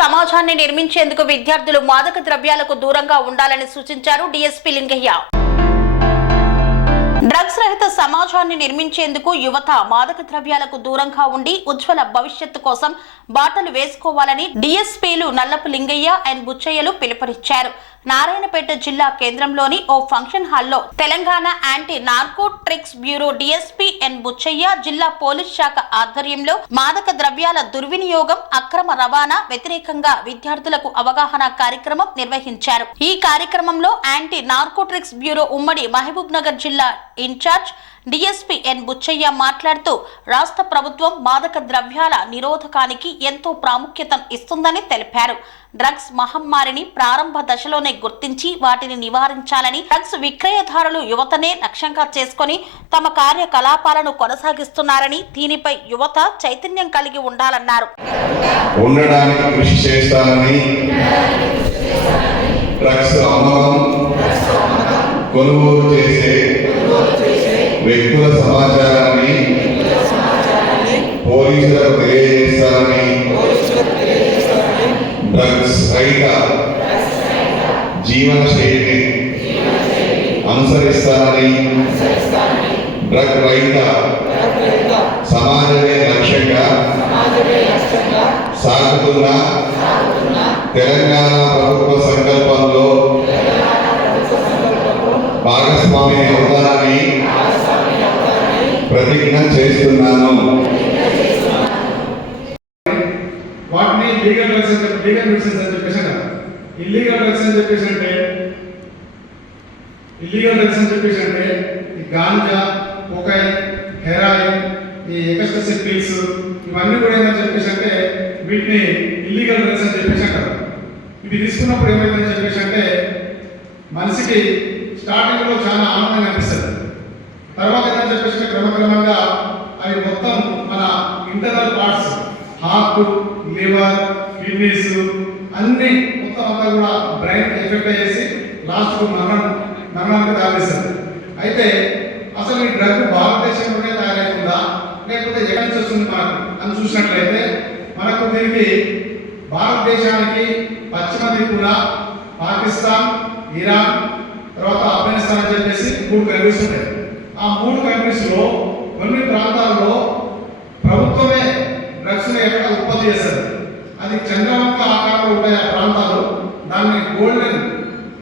సమాజాన్ని నిర్మించేందుకు విద్యార్థులు మాదక ద్రవ్యాలకు దూరంగా ఉండాలని సూచించారు డీఎస్పీ లింగయ్య. డ్రగ్స్ రహిత సమాజాన్ని నిర్మించేందుకు యువత మాదక ద్రవ్యాలకు దూరంగా ఉండి ఉజ్వల భవిష్యత్తు కోసం బాటలు వేసుకోవాలని డిఎస్పీలు నల్లపు లింగయ్య అండ్ బుచ్చయ్యలు పిలుపునిచ్చారు. నారాయణపేట జిల్లా కేంద్రంలోని ఓ ఫంక్షన్ హాల్లో Telangana anti narcotics bureau DSP N Buchaiah జిల్లా పోలీస్ శాఖ ఆధ్వర్యంలో మాదక ద్రవ్యాల దుర్వినియోగం అక్రమ రవాణా వ్యతిరేకంగా విద్యార్థులకు అవగాహన కార్యక్రమం నిర్వహించారు. ఈ కార్యక్రమంలో యాంటీ నార్కోట్రిక్స్ బ్యూరో ఉమ్మడి మహబూబ్ నగర్ జిల్లా ఇన్ఛార్జ్ డిఎస్పీ ఎన్ బుచ్చయ్య మాట్లాడుతూ రాష్ట్ర ప్రభుత్వం మాదక ద్రవ్యాల నిరోధకానికి ఎంతో ప్రాముఖ్యత ఇస్తుందని తెలిపారు. డ్రగ్స్ మహమ్మారిని ప్రారంభ దశలోనే గుర్తించి వాటిని నివారించాలని డ్రగ్స్ విక్రయదారులు యువతనే లక్ష్యంగా చేసుకొని తమ కార్యకలాపాలను కొనసాగిస్తున్నారని దీనిపై యువత చైతన్యం కలిగి ఉండాలన్నారు. ఉండడానికి కృషి చేస్తానని డ్రగ్స్ అమ్మకం కొనుగోలు పోలీసులకు తెలియజేస్తానని డ్రగ్స్ రహిత జీవన శైలిని అనుసరిస్తానని డ్రగ్ రహిత సమాజమే లక్ష్యంగా సాగుతున్న తెలంగాణ ప్రభుత్వ సంకల్పంలో భాగస్వామి అవుతానని ప్రతిజ్ఞ చేస్తున్నాను వాటిని లీగల్ డ్రగ్స్ అని లీగల్ మెడిసిన్స్ అని చెప్పేసి అంటారు. ఇల్లీగల్ డ్రగ్స్ అని చెప్పేసి అంటే ఇల్లీగల్ డ్రగ్స్ అని చెప్పేసి అంటే ఈ గాంజా కొకైన్ హెరాయిన్ ఈ ఎకస్టసీ పిల్స్ ఇవన్నీ కూడా ఏమని చెప్పేసి అంటే వీటిని ఇల్లీగల్ డ్రగ్స్ అని చెప్పేసి అంటారు. ఇవి తీసుకున్నప్పుడు ఏమైందని చెప్పేసి అంటే మనిషికి స్టార్టింగ్లో చాలా ఆనందంగా అనిపిస్తుంది. తర్వాత ఏమని చెప్పేసి క్రమక్రమంగా అవి మొత్తం మన internal parts heart liver kidneys అన్ని మొత్తం అంతా కూడా బ్రెయిన్ ఎఫెక్ట్ అయ్యేసి లాస్ట్ మరణం మరణానికి దారిస్తుంది అయితే అసలు ఈ డ్రగ్ భారతదేశంలోనే తయారవుతుందా లేకపోతే ఎక్కడి నుంచి వస్తుంది మనకు అని చూసినట్లయితే మనకు దీనికి భారతదేశానికి పశ్చిమ దిక్కున పాకిస్తాన్ ఇరాన్ తర్వాత ఆఫ్ఘనిస్తాన్ అని చెప్పేసి మూడు కంట్రీస్ ఉన్నాయి ఆ మూడు కంట్రీస్లో కొన్ని ప్రాంతాల్లో ని ఎక్కడ అది చంద్రవంక ఆకారంలో ఉండే ఆ ప్రాంతాలు దాన్ని గోల్డెన్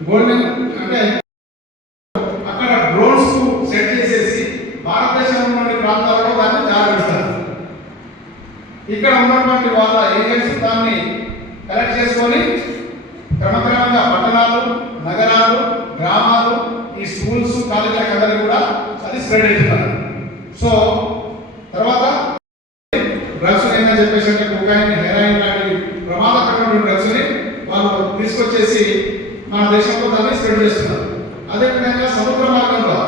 గోల్డెన్ అంటే అక్కడ డ్రోన్స్కు సెట్ చేసేసి భారతదేశంలోని ప్రాంతాల్లో దాన్ని జాగ్రత్తారు ఇక్కడ ఉన్నటువంటి వాళ్ళ ఏజెంట్స్ దాన్ని కలెక్ట్ చేసుకొని క్రమక్రమంగా పట్టణాలు నగరాలు గ్రామాలు ఈ స్కూల్స్ కాలేజీల కథలు కూడా అది స్ప్రెడ్ అవుతున్నారు సో తర్వాత డ్రగ్స్ ఏంటని చెప్పేసి అంటే కొకాయిన్ హెరాయిన్ లాంటి ప్రమాదకరమైన డ్రగ్స్ని వాళ్ళు తీసుకొచ్చేసి మన దేశంలో దాన్ని స్ప్రెడ్ చేస్తున్నారు. అదేవిధంగా సముద్ర మార్గం ద్వారా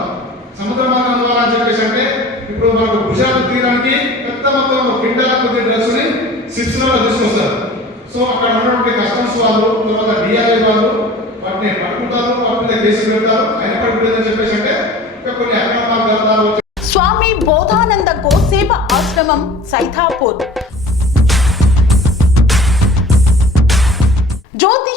సముద్ర మార్గం ద్వారా అని చెప్పేసి అంటే ఇప్పుడు మనకు గుజరాత్ తీరానికి పెద్ద మొత్తంలో క్వింటాల కొద్ది డ్రగ్స్ని సిక్స్లో తీసుకొస్తారు. సో అక్కడ ఉన్నటువంటి కస్టమ్స్ వాళ్ళు తర్వాత డిఆర్ఐ వాళ్ళు వాటిని పట్టుకుంటారు వాటి మీద కేసు పెడతారు అయినప్పటికీ అని చెప్పేసి అంటే ఇంకా కొన్ని అక్రమ మార్గాలు స్వామి బోధానంద గోసేవ ఆశ్రమం సైథాపూర్